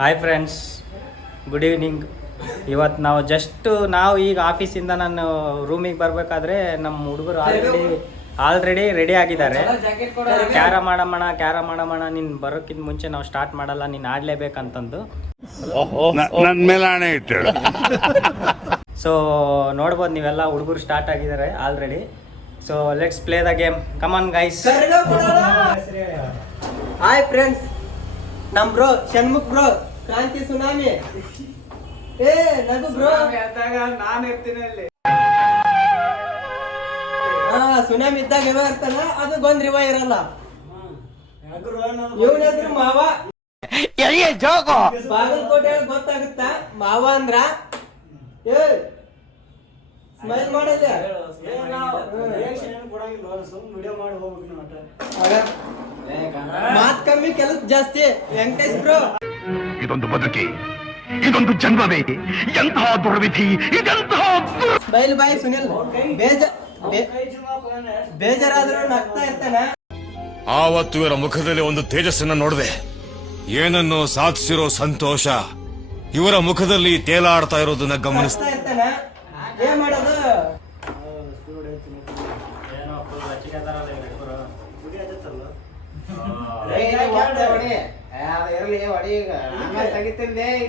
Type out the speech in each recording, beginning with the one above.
Hi friends, good evening. ಇವತ್ತು ನಾವು ಈಗ ಆಫೀಸಿಂದ ನಾನು ರೂಮಿಗೆ ಬರಬೇಕಾದ್ರೆ ನಮ್ಮ ಹುಡುಗರು ಆಲ್ರೆಡಿ ರೆಡಿ ಆಗಿದ್ದಾರೆ. ಕ್ಯಾರಮ್ ಆಡೋಣ ನೀನು ಬರೋಕ್ಕಿಂತ ಮುಂಚೆ ನಾವು ಸ್ಟಾರ್ಟ್ ಮಾಡಲ್ಲ, ನೀನು ಆಡಲೇಬೇಕಂತಂದು. ನನ್ನ ಮೇಲೆ ಆಣೆ ಇಟ್ಟು. ಸೊ ನೋಡ್ಬೋದು ನೀವೆಲ್ಲ, ಹುಡುಗರು ಸ್ಟಾರ್ಟ್ ಆಗಿದ್ದಾರೆ already. So let's play the game, come on guys. Hi friends, ನಮ್ ಬ್ರೋ ಷಣ್ಮುಖ್ ಬ್ರೋ, ಕ್ರಾಂತಿ ಸುನಾಮಿ. ಏ ನಗು ಬ್ರೋ, ನಾನು ಇರ್ತೀನಿ ಅಲ್ಲಿ. ಸುನಾಮಿ ಇದ್ದಾಗ ಇವ ಇರ್ತಾನ, ಅದು ಬಂದ್ ಇವ ಇರಲ್ಲ. ಇವನ ಹೆಸರು ಮಾವ. ಬಾಗಲಕೋಟೆ ಗೊತ್ತಾಗುತ್ತ ಮಾವ ಅಂದ್ರ. ಏ ಸ್ಮೈಲ್ ಮಾಡಲ್ಲ, ಮಾತ್ ಕಮ್ಮಿ ಕೆಲಸ ಜಾಸ್ತಿ. ವೆಂಕಟೇಶ್ ಬ್ರೋ, ಇದೊಂದು ಬದುಕಿ, ಇದೊಂದು ಜನ್ಮವೇ, ಎಂತಹ ದುರ್ವಿಧಿ ಇದೆಂತಹ. ಬೈಲ್ ಬಾಯ್ ಸುನಿಲ್, ಬೇಜಾರಾದ್ರೂ ನಗ್ತಾ ಇರ್ತಾನ. ಆವತ್ತು ಇವರ ಮುಖದಲ್ಲಿ ಒಂದು ತೇಜಸ್ಸನ್ನ ನೋಡಿದೆ. ಏನನ್ನು ಸಾಧಿಸಿರೋ ಸಂತೋಷ ಇವರ ಮುಖದಲ್ಲಿ ತೇಲಾಡ್ತಾ ಇರೋದನ್ನ ಗಮನಿಸ್ತಾ ಇರ್ತಾನ. ಏನ್ ಮಾಡೋದು?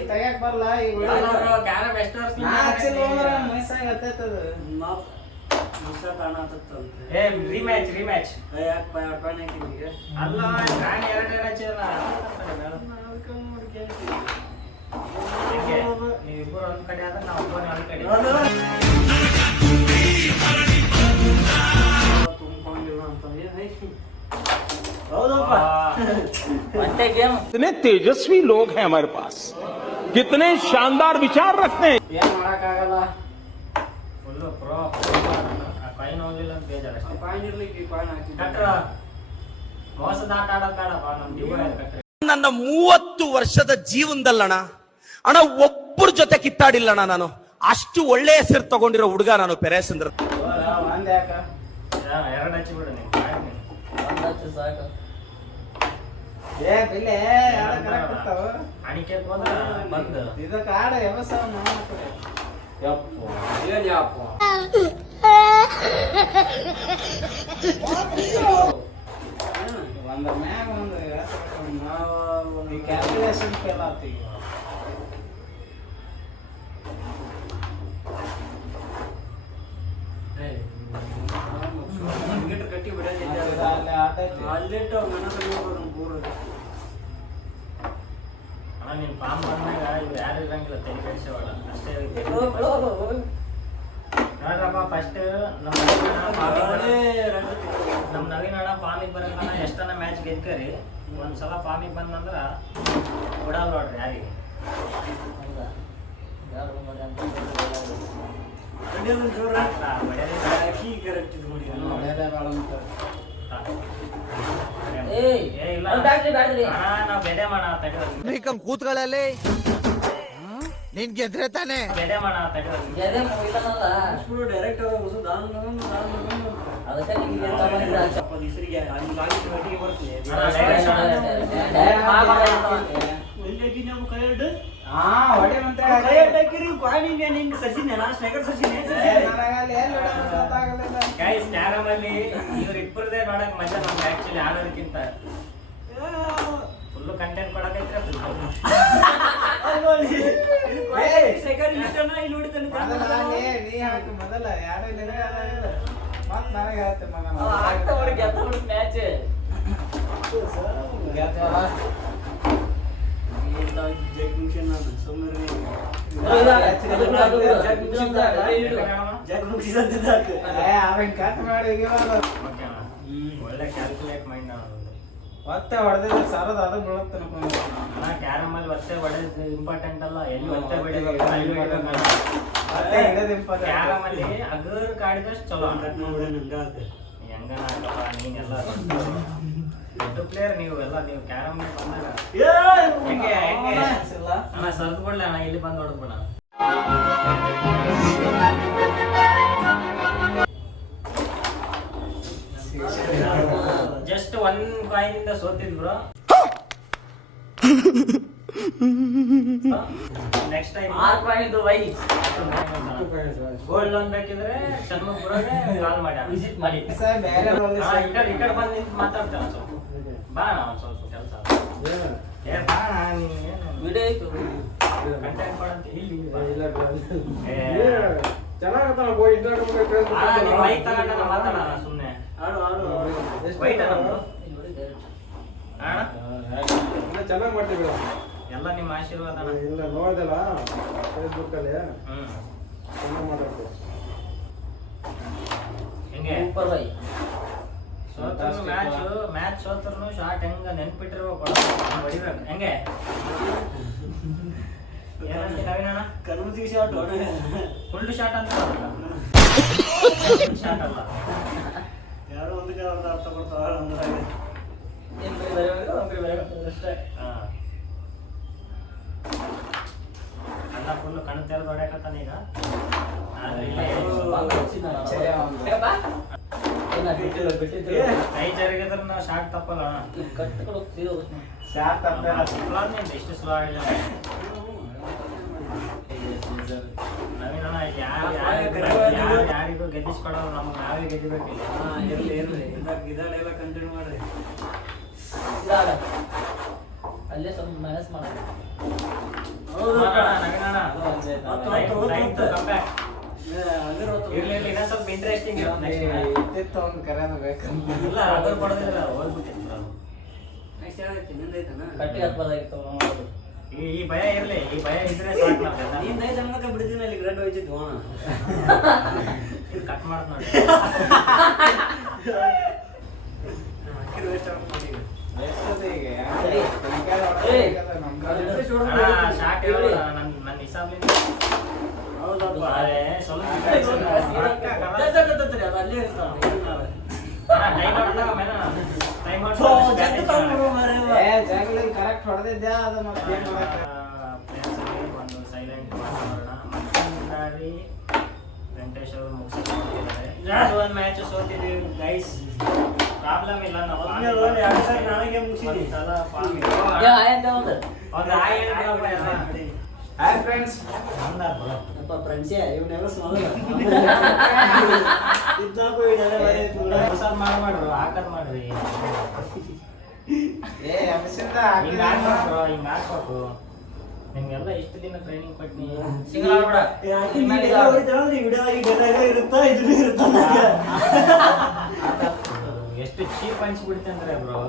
ತೆಗಿಯಾಕ್ ಬರಲ್ಲ ಈಗ. ರಿಮ್ಯಾಚ್ ಅಲ್ಲ, ನೀವಿಬ್ಬರು ಒಂದ್ ಕಡೆ ಆದ್ರೆ ನಾವು ಒಂದ್ ಕಡೆ. कितने तेजस्वी लोग हैं हमारे पास, कितने शानदार विचार रखते हैं. ಏನ್ ಮಾಡಕ್ಕಾಗಲ್ಲ, ಫುಲ್ ಪ್ರೋ. ಕಾಯಿನ್ ಹೋಗ್ಲಿಲ್ಲ ಅಂತ ಬೇಜಾರಷ್ಟೇ. ಕಾಯಿನ್ ಇರ್ಲಿಕ್ಕೆ ಕಾಯಿನ್ ಹಾಕಿ ಕಟ್ರ ಮೋಸದ ಆಟ ಆಡೋದ್ ಬೇಡಪ್ಪ. ನಮ್ ಜೀವನ ಕಟ್ರೆ ನನ್ನ 30 ವರ್ಷದ ಜೀವನದಲ್ಲಣ ಅಣ್ಣ ಒಬ್ಬರ ಜೊತೆ ಕಿತ್ತಾಡಿಲ್ಲಣ್ಣ. ನಾನು ಅಷ್ಟು ಒಳ್ಳೆ ಹೆಸರು ತಗೊಂಡಿರೋ ಹುಡುಗ ನಾನು ಪೆರೇಸ್ ಅಂದ್ರೆ. ಒಂದ್ ಯಾಕ ಎರಡು ಹಚ್ಚಿ ಬಿಡು ನೀನು. ಒಂದ್ ಹಚ್ಚಿ ಸಾಕು. ಏ ಬಿಲೆ ಕರೆಕ್ಟ್ ಇರ್ತಾವ. ಅಣಿಕೆ ಹೋದ ಬಂದು ಇದಕ್ಕೆ ಆಡ ವ್ಯವಸಾಯ ಮಾಡ್ತಾರೆ. ಯಪ್ಪ ಏನ್ ಯಪ್ಪ ಒಂದ್ರ ಮ್ಯಾಗ ಒಂದು ನಾವು ಕ್ಯಾಲ್ಕುಲೇಷನ್ ಫೇಲ್ ಆಗ್ತೀವಿ. ಕಟ್ಟಿ ಬಿಡೋದು ಅಲ್ಲಿಟ್ಟು ನೀನ್ ಫಾರ್ಮ್ ಬಂದಾಗ ಇವ್ರು ಯಾರು ಇರಂಗಿಲ್ಲ, ತಲೆ ಕೆಡಿಸೋಲ್ಲ ಅಷ್ಟೇ. ನೋಡ್ರಪ್ಪ, ಫಸ್ಟ್ ನಮ್ಮ ನವೀನ್ ಅಣ್ಣ ಫಾರ್ಮಿಗೆ ಬರೋಣ. ಎಷ್ಟನ ಮ್ಯಾಚ್ ಗೆದ್ಕರಿ, ಒಂದ್ಸಲ ಫಾರ್ಮಿಗೆ ಬಂದಂದ್ರ ಕೊಡಲ್ಲ ನೋಡ್ರಿ ಯಾರಿಗೆ. ನಾವು ಬೆದೆ ಮಾಡ ಕೂತ್ಗಳಲ್ಲಿ ನಿನ್ ಗೆದ್ರೆ ತಾನೆ ಬೆದೆ ಮಾಡ ಡೈರೆಕ್ಟ್ ಇವ್ರಿಬ್ಬರದೇ ನೋಡಕ್ ಮಜಾ ನಮ್ಗೆ ಆಕ್ಚುಲಿ ಆಡೋದಕ್ಕಿಂತ. ಫುಲ್ ಕಂಟೆಂಟ್ ಕೊಡಕೈತ್ರೆ ಮೊದಲ ಮತ್ ನನಗೆ ಹೇಳ್ತೆ ಒಳ್ಳೆ ಕ್ಯಾಲ್ಕುಲೇಟ್ ಮೈಂಡ್ ಮತ್ತೆ ಹೊಡೆದಿದ್ರೆ ಸರದ ಅದು ಬೀಳುತ್ತೆ. ಕ್ಯಾರಮ್ ಅಲ್ಲಿ ಒತ್ತೆ ಹೊಡೆದ್ ಇಂಪಾರ್ಟೆಂಟ್ ಅಲ್ಲ, ಎಲ್ಲಿ ಒತ್ತೆ ಹೊಡಿಬೇಕು. ಕ್ಯಾರಮ್ ಅಲ್ಲಿ ಅಗರ್ ಕಾಡಿದಷ್ಟು ಚಲೋ. ಹೆಂಗನ ನೀನೆಲ್ಲ ದೊಡ್ಡ ಪ್ಲೇಯರ್ ನೀವು ಎಲ್ಲ. ನೀವು ಕ್ಯಾರಮ್ ಬಂದಾಗ ಹೆಂಗೆ ಅಣ್ಣ ಸರ್ದು ಬಿಡ್ಲಿ ಅಣ್ಣ, ಇಲ್ಲಿ ಬಂದು ಹೊಡೆದ್ಬಿಡ. ಜಸ್ಟ್ 1 ಕಾಯಿನಿಂದ ಸೋತಿದ್ bro. Next time 6 point Dubai gold loan ಬೇಕಿದ್ರೆ ಷಣ್ಮುಖ್ ಬ್ರೋಗೆ ಕಾಲ್ ಮಾಡಿ ವಿಸಿಟ್ ಮಾಡಿ ಸರ್ ಬೇರೆ ಈ ಕಡೆ ಬಂದು ನಿಂತು ಮಾತಾಡ್ತಾನೆ ಸ್ವಲ್ಪ ಬಾ ಒಂದ್ ಸ್ವಲ್ಪ ಕೆಲಸ ಏ ಬಾ ವಿಡಿಯೋ ಐತು ಕಂಟೆಂಟ್ ಮಾಡಂತ ಇಲ್ಲಿ ಬಾ. ಚೆನ್ನಾಗತ್ತಲ್ಲ ಮೈಕ್ ತಗೊಂಡ ಮಾತಾಡೋಣ ಸುಮ್ಮನೆ ವೈಟ್ ಅಣ್ಣ ಚೆನ್ನಾಗಿ ಮಾಡ್ತೀವಿ ಎಲ್ಲ ನಿಮ್ಮ ಆಶೀರ್ವಾದ ಅಣ್ಣ. ಇಲ್ಲ ನೋಡ್ದಲ್ಲ ಫೇಸ್ಬುಕ್ ಅಲ್ಲಿ ಹ್ಮ್ ಚೆನ್ನಾಗಿ ಮಾತಾಡ್ತೀವಿ ಹೆಂಗೆ ಸೂಪರ್ ಬೈ ಸೋತರು ಮ್ಯಾಚ್ ಸೋತರು ಶಾರ್ಟ್ ಹೆಂಗ ನೆನ್ಪಿಟ್ಟಿರ್ಬೇಕು ಹೊಡಿಬೇಕು ಹೆಂಗೆ ಏನಂತ ನವೀನಣ್ಣ ಕರ್ಮತಿ ಶಾಟ್ ಫುಲ್ ಶಾರ್ಟ್ ಅಂತ ಶಾರ್ಟ್ ಅಲ್ಲ ಯಾರೋ ಒಂದಕ್ಕೆ ಅರ್ಥ ಕೊಡ್ತಾವ ಏನ್ರಿ ಬರಬೇಕು ಒಂದ್ರಿ ಬರಬೇಕು ಅಷ್ಟೇ ಹಾ. ಅಲ್ಲ ಫುಲ್ ಕಣ್ ತೆರೆದು ಹೊಡ್ಯಾಕತ್ತಾನ ಈಗ ಆದ್ರೆ ಇಲ್ಲೇ ಕೈ ಜರುಗಿದ್ರೆ ನಾವು ಶಾರ್ಟ್ ತಪ್ಪಲ್ಲ ಅಣ್ಣ ಶಾರ್ಟ್ ಇಷ್ಟು ಸ್ಲೋ ಆಗಿಲ್ಲ ನವೀನಣ್ಣ ಯಾರಿಗೂ ಗೆದ್ದಿಸ್ಕೊಡೋರು ನಮ್ಗೆ ನಾವೇ ಗೆದ್ದಿಬೇಕಿಲ್ಲ ಇದನ್ನೆಲ್ಲ ಕಂಟಿನ್ಯೂ ಮಾಡ್ರಿ ಅಲ್ಲೇ ಸ್ವಲ್ಪ ಮ್ಯಾನೇಜ್ ಮಾಡೋದು ಇರ್ಲಿ ಇನ್ನೂ ಸ್ವಲ್ಪ ಇಂಟ್ರೆಸ್ಟಿಂಗ್ ಒಂದು ಕರೆಯೋದು ಬೇಕಂತ ಇಲ್ಲ ಅದು ಕೊಡೋದಿಲ್ಲ ಹೋಗ್ಬಿಟ್ಟಿತ್ತು ಕಟ್ಟಿ ಹಾಕ್ಬಾರ್ದಾಗಿತ್ತು ನೋಡೋದು ಈ ಭಯ ಇರ್ಲಿ ಈ ಭಯ ಇದ್ರೆ ಸಾಕು ನಮ್ಗೆ ಬಿಡ್ತೀನಿ ಅಲ್ಲಿ ಗ್ರೇಟ್ ಹೋಯ್ತಿದ್ವು ಕಟ್ ಮಾಡ್ ನೋಡಿ ಶಾರ್ಟ್ ನನ್ನ ಹಿಸಾಬ್ಲಿ ಸ್ವಲ್ಪ ಕರೆಕ್ಟ್ ಹೊಡೆದಿದ್ದೆ ಅದು ಮತ್ತೆ ಒಂದು ಸೈಲೆಂಟ್ ವಾತಾವರಣ ವೆಂಕಟೇಶ್ ಅವರು ಮುಗಿಸಿದ್ದಾರೆ ಒಂದು ಮ್ಯಾಚ್ ಸೋತಿದ್ವಿ ಗೈಸ್ ಪ್ರಾಬ್ಲಮ್ ಇಲ್ಲ ನಾವು ಹಾಯ್ ಫ್ರೆಂಡ್ಸ್ ಫ್ರೆಂಡ್ಸೇ ಇವನ್ನೆಲ್ಲ ಮಾಡ್ರು ಹಾಕದ್ ಮಾಡ್ರಿ ಏ ಅಭಿಷೇಕ ಹಿಂಗ ಹಾಕ್ಬೇಕು ನಿಮ್ಗೆಲ್ಲ ಇಷ್ಟು ದಿನ ಟ್ರೈನಿಂಗ್ ಕೊಟ್ನಿ ಸಿಂಗಲ್ ಆಗ್ಬೇಡ ಎಷ್ಟು ಚೀಪ್ ಅನ್ಸ್ಬಿಡ್ತೆ ಅಂದ್ರೆ ಬ್ರೋ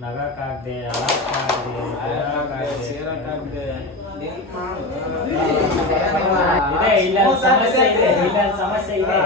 ನಗಕ್ಕಾಗ್ದೆ ಇದೆ ಇಲ್ಲ ಸಮಸ್ಯೆ ಇದೆ ಇಲ್ಲ ಸಮಸ್ಯೆ ಇದೆ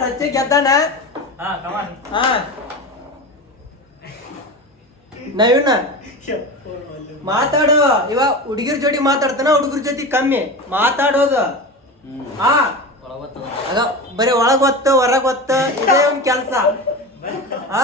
ರಚ್ಚೆ ಗೆದ್ದಾನ ಹಾ ಕಮಾನ್ ಹಾ ನವೀನ ಮಾತಾಡು ಇವಾಗ ಹುಡುಗಿರ್ ಜೋಡಿ ಮಾತಾಡ್ತಾನ ಹುಡುಗರ ಜೊತೆ ಕಮ್ಮಿ ಮಾತಾಡೋದು ಹಾ ಆಗ ಬರೀ ಒಳಗ್ ಹೊತ್ತು ಹೊರಗ್ ಹೊತ್ತು ಇದೇ ಒಂದ್ ಕೆಲ್ಸ ಹಾ